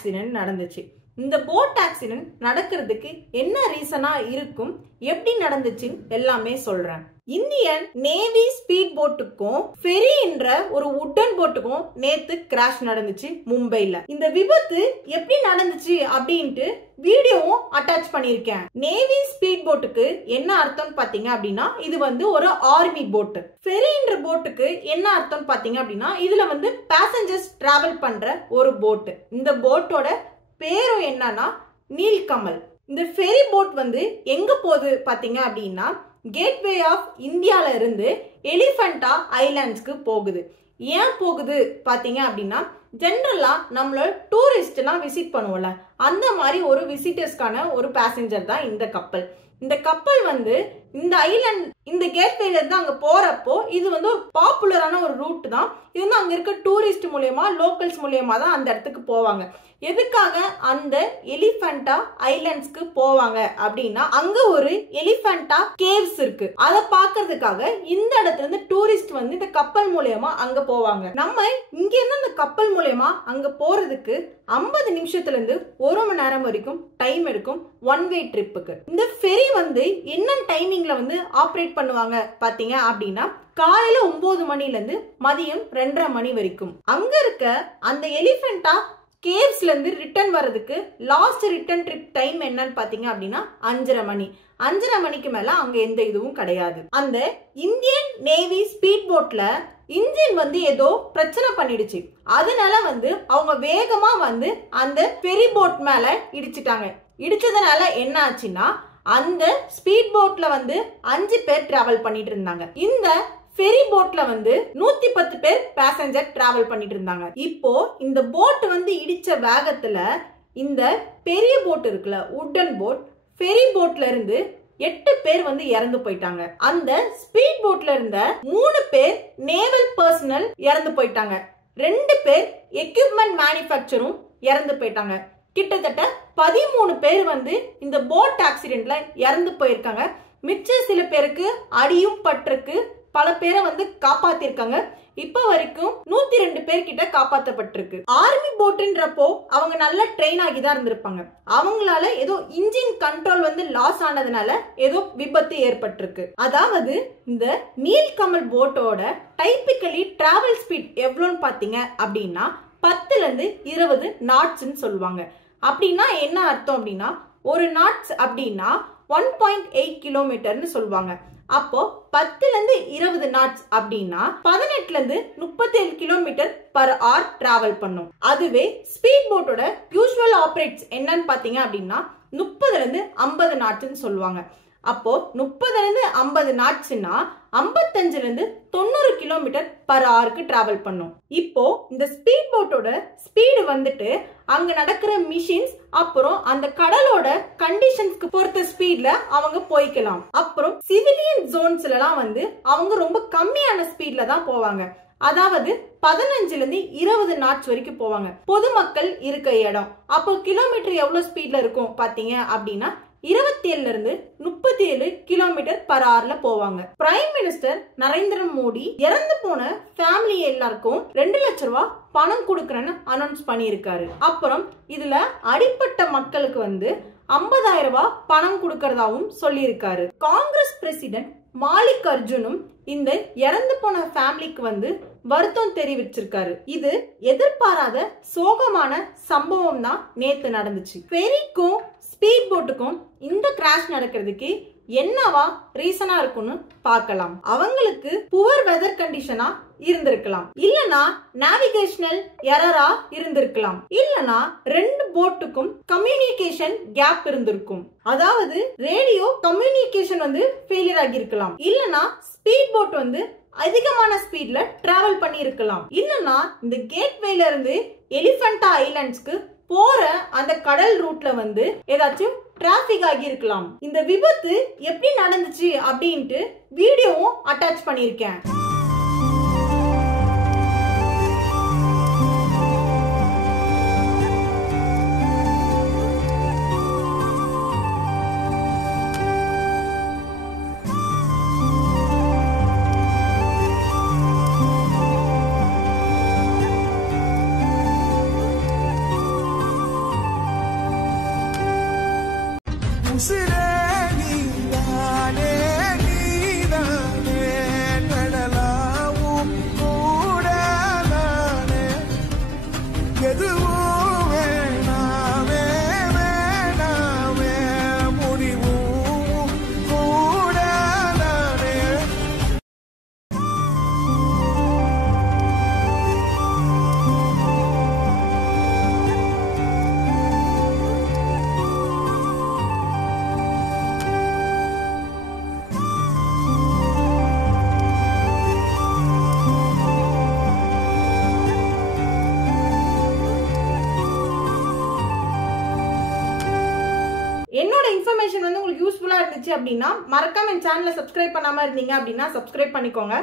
Accident நடந்துச்சு. இந்த boat accident நடக்கிறதுக்கு என்ன ரீசனா இருக்கும், எப்படி நடந்துச்சுன்னு எல்லாமே சொல்றேன். இந்தியன் நேவி ஸ்பீட் போட்டுக்கும் ஃபெரி என்ற ஒரு உட்டன் போட்டுக்கும் நேத்து கிராஷ் நடந்துச்சு மும்பைல. இந்த விபத்து எப்படி நடந்துச்சு அப்படின்ட்டு வீடியோவும் அட்டாச் பண்ணிருக்கேன். நேவி ஸ்பீட் போட்டுக்கு என்ன அர்த்தம் பாத்தீங்க அப்படின்னா இது வந்து ஒரு ஆர்மி போட். ஃபெரி என்ற போட்டுக்கு என்ன அர்த்தம் பாத்தீங்க அப்படின்னா இதுல வந்து பேசஞ்சர்ஸ் டிராவல் பண்ற ஒரு போட். இந்த போட்டோட பேரும் என்னன்னா நீல்கமல். இந்த ஃபெரி போட் வந்து எங்க போகுது பாத்தீங்க அப்படின்னா கேட்வே ஆஃப் இந்தியால இருந்து எலிஃபண்டா ஐலாண்ட்ஸ்க்கு போகுது. ஏன் போகுது பாத்தீங்க அப்படின்னா ஜெனரலா நம்மளோட டூரிஸ்ட் எல்லாம் விசிட் பண்ணுவோம்ல, அந்த மாதிரி ஒரு விசிட்டர்ஸ்க்கான ஒரு பேசஞ்சர் தான் இந்த கப்பல். இந்த கப்பல் வந்து இந்த ஐலாண்ட் இந்த கேட்வேல இருந்து அங்க போறப்போ இது வந்து ஒரு பாப்புலரான ஒரு ரூட் தான். இது வந்து அங்க இருக்க டூரிஸ்ட் மூலியமா லோக்கல்ஸ் மூலியமா தான் அந்த இடத்துக்கு போவாங்க. எதுக்காக அந்த எலிஃபண்டா ஐலாண்ட்ஸ்க்கு போவாங்க அப்படின்னா அங்க ஒரு எலிஃபண்டா கேவ்ஸ் இருக்கு. அதை பாக்குறதுக்காக இந்த இடத்துல இருந்து டூரிஸ்ட் வந்து இந்த கப்பல் மூலியமா அங்க போவாங்க. நம்ம இங்க இருந்து அந்த கப்பல் மூலியமா அங்க போறதுக்கு 50 நிமிஷத்துல இருந்து 1 மணி நேரம் வரைக்கும் டைம் எடுக்கும் ஒன் வே ட்ரிப்புக்கு. இந்த ஃபெரி வந்து என்ன டைமிங்ல வந்து ஆப்ரேட் பண்ணுவாங்க பாத்தீங்க அப்படின்னா காலையில 9 மணில இருந்து மதியம் 2:30 மணி வரைக்கும். அங்க இருக்க அந்த எலிஃபண்டா கேவ்ஸ்ல இருந்து ரிட்டர்ன் வர்றதுக்கு லாஸ்ட் ரிட்டர்ன் ட்ரிப் டைம் என்னன்னு பாத்தீங்க அப்படின்னா 5:30 மணி. 5:30 மணிக்கு மேல அங்க எந்த இதுவும் கிடையாது. அந்த இந்தியன் நேவி ஸ்பீட் போட்ல இன்ஜின் வந்து ஏதோ பிரச்சனை பண்ணிடுச்சு. அதனால வந்து அவங்க வேகமா வந்து அந்த ஃபெரி போட் மேல இடிச்சிட்டாங்க. இடிச்சதுனால என்ன ஆச்சுன்னா அந்த ஸ்பீட் போட்ல வந்து 5 பேர் டிராவல் பண்ணிட்டு இருந்தாங்க. இந்த ஃபெரி போட்ல வந்து 110 பேர் பேசஞ்சர் டிராவல் பண்ணிட்டு இருந்தாங்க. இப்போ இந்த போட் வந்து இடிச்ச வேகத்துல இந்த பெரிய போட் இருக்குல்ல உட்டன் போட், ஃபெரி போட்ல இருந்து 8 பேர் வந்து இறந்து போயிட்டாங்க. அந்த ஸ்பீட் போட்ல இருந்த 3 பேர் நேவல் பர்சனல் இறந்து போயிட்டாங்க. 2 பேர் எக்யூப்மெண்ட் மேனுஃபேக்சரும் இறந்து போயிட்டாங்க. கிட்டத்தட்ட 13 பேர் வந்து இந்த போட் ஆக்சிடென்ட்ல இறந்து போயிருக்காங்க. மிச்ச சில பேருக்கு அடியும் பட்டிருக்கு. பல பேரை வந்து காப்பாத்திருக்காங்க. இப்ப வரைக்கும் 102 பேர் கிட்ட காப்பாற்றப்பட்டிருக்கு. ஆர்மி போட்ன்றப்போ அவங்க நல்ல ட்ரெயின் ஆகி தான் இருந்திருப்பாங்க. அவங்களால ஏதோ இன்ஜின் கண்ட்ரோல் வந்து லாஸ் ஆனதுனால ஏதோ விபத்து ஏற்பட்டிருக்கு. அதாவது இந்த நீல்கமல் போட்டோட டைபிக்கலி டிராவல் ஸ்பீட் எவ்வளோன்னு பாத்தீங்க அப்படின்னா 10ல இருந்து 20 நாட்ஸ்ன்னு சொல்லுவாங்க. அப்படின்னா என்ன அர்த்தம் அப்படின்னா ஒரு நாட்ஸ் அப்படின்னா 1.8 கிலோமீட்டர்னு சொல்லுவாங்க. அப்போ 10ல இருந்து 20 நாட்ஸ் அப்படின்னா 18ல இருந்து 37 கிலோமீட்டர் பர் ஹவர் டிராவல் பண்ணும். அதுவே ஸ்பீட் போட்டோட யூசுவல் ஆப்ரேட்ஸ் என்னன்னு பாத்தீங்க அப்படின்னா 30ல இருந்து 50 நாட்ஸ்ன்னு சொல்லுவாங்க. அப்போ 30ல இருந்து 50 நாட்ஸ்னா 55ல இருந்து 90 கிலோமீட்டர் பர் ஹவருக்கு டிராவல் பண்ணும். இப்போ இந்த ஸ்பீட் போட்டோட ஸ்பீடு வந்துட்டு அங்க நடக்கிற மிஷின்ஸ் அப்புறம் அந்த கடலோட கண்டிஷன்ஸ்க்கு பொறுத்த ஸ்பீட்ல அவங்க போய்க்கலாம். அப்புறம் சிவிலியன் ஜோன்ஸ்ல எல்லாம் வந்து அவங்க ரொம்ப கம்மியான ஸ்பீட்ல தான் போவாங்க. அதாவது 15ல இருந்து 20 நாட்ஸ் வரைக்கும் போவாங்க. பொதுமக்கள் இருக்க இடம். அப்போ கிலோமீட்டர் எவ்வளவு ஸ்பீட்ல இருக்கும் பாத்தீங்க அப்படின்னா 27ல இருந்து 37 கிலோமீட்டர் பர் ஹவர்ல போவாங்க. பிரைம் மினிஸ்டர் நரேந்திர மோடி இறந்து போன ஃபேமிலி எல்லாருக்கும் 2 லட்சம் ரூபாய் பணம் கொடுக்கறேன்னு அனௌன்ஸ் பண்ணியிருக்காரு. அப்புறம் இதுல அடிப்பட்ட மக்களுக்கு வந்து 50,000 ரூபாய் பணம் கொடுக்கறதாவும் சொல்லியிருக்காரு. காங்கிரஸ் பிரசிடென்ட் மாலிக் அர்ஜுனும் இந்த இறந்து போன ஃபேமிலிக்கு வந்து வருத்தம் தெரிவிச்சிருக்காரு. இது எதிர்பாராத சோகமான சம்பவம் தான் நேத்து நடந்துச்சு. ஃபெரிக்கும் ஸ்பீட் போட்டுக்கும் இந்த கிராஷ் நடக்கிறதுக்கு என்னவா ரீசனா இருக்கும்னு பார்க்கலாம். அவங்களுக்கு புவர் வெதர் கண்டிஷனா இருந்திருக்கலாம், இல்லனா நேவிகேஷனல் எரரா இருந்திருக்கலாம், இல்லனா 2 போட்டுக்கும் கம்யூனிகேஷன் கேப் இருந்திருக்கும். அதாவது ரேடியோ கம்யூனிகேஷன் வந்து ஃபெயிலியர் ஆகி இருக்கலாம், இல்லனா ஸ்பீட் போட் வந்து அதிகமான ஸ்பீட்ல டிராவல் பண்ணி இருக்கலாம், இல்லனா இந்த கேட்வேல இருந்து எலிஃபண்டா ஐலாண்ட்ஸ்க்கு போற அந்த கடல் ரூட்ல வந்து ஏதாச்சும் டிராபிக் ஆகி இருக்கலாம். இந்த விபத்து எப்படி நடந்துச்சு அப்படின்ட்டு வீடியோவும் அட்டாச் பண்ணிருக்கேன். உசிரே நீதானே நீதானே கடலாவும் கூட நானே எதுவும் வேணாமே வேணாமே முடிவும் கூட நானே. என்னோட இன்ஃபர்மேஷன் வந்து உங்களுக்கு யூஸ்ஃபுல்லா இருந்துச்சு அப்படின்னா மறக்காம என் சேனலை சப்ஸ்கிரைப் பண்ணாம இருந்தீங்க அப்படின்னா சப்ஸ்கிரைப் பண்ணிக்கோங்க.